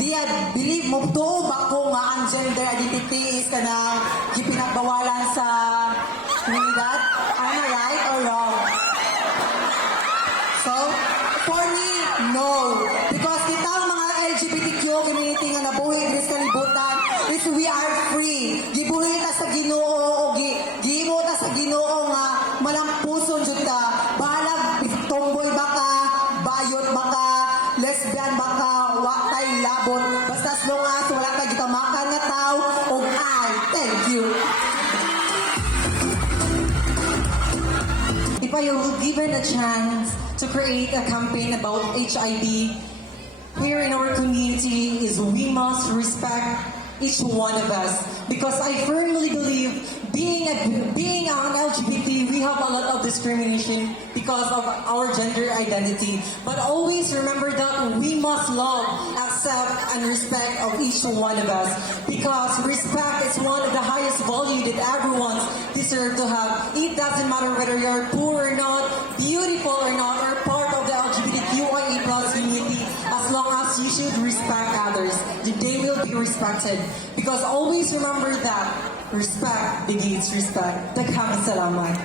idea, believe mo to ba ko nga ang gender identity is kanang gipinagbawalan sa komunidad? Am I right or wrong? So, for me, no. Because kita ang mga LGBTQ community nga nabuhi din sa kalibutan is we are free. Gibuhi ta sa Ginoo o gihimo ta sa Ginoo nga malampuson jud ta. Bahala tomboy ba ka, bayot ba ka, lesbian ba ka, wa tay labot. Basta as long as wala ka gitamakan nga tao og I thank you. If I were given a chance to create a campaign about HIV here in our community is we must respect each one of us, because I firmly believe being an LGBT, we have a lot of discrimination because of our gender identity. But always remember that we must love, accept, and respect of each one of us, because respect is one of the highest value that everyone deserves to have. It doesn't matter whether you're poor or not, beautiful or not, or part of the LGBTQIA+ community, as long as you should respect others, they will be respected. Because always remember that respect begins respect. Daghang salamat.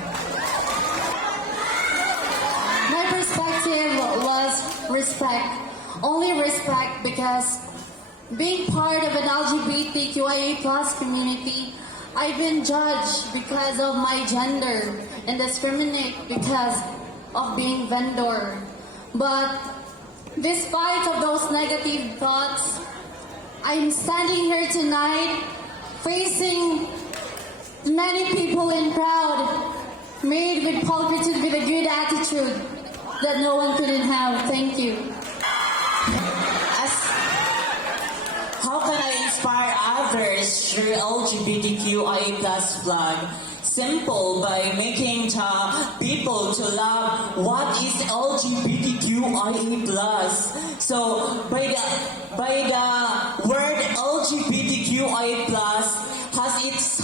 My perspective was respect. Only respect, because being part of an LGBTQIA+ community, I've been judged because of my gender and discriminated because of being vendor. But despite of those negative thoughts, I'm standing here tonight facing many people in crowd, made with pulpitude, with a good attitude that no one couldn't have. Thank you. How can I inspire others through LGBTQIA+ flag? Simple, by making people to love what is LGBTQIA+. So by the word LGBTQIA+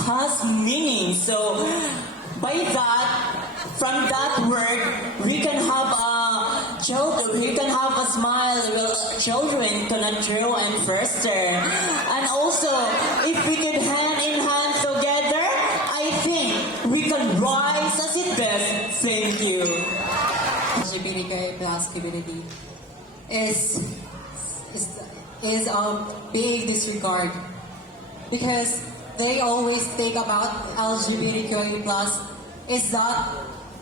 has meaning. So by that, from that word, we can have a smile. Well, children cannot grow and foster. And also, if we could hand in hand together, I think we can rise as it does. Thank you. LGBTQIA+ community is a big disregard, because they always think about LGBTQIA+ is that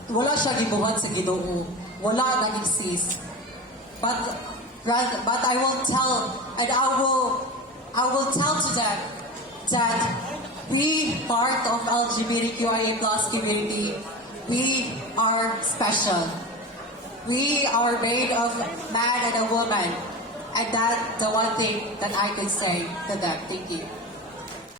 wala siya gibuhat sa Ginoo, wala nag-exist. But I will tell, and I will tell to them that we part of LGBTQIA+ community, we are special. We are made of man and a woman, and that's the one thing that I could say to them. Thank you.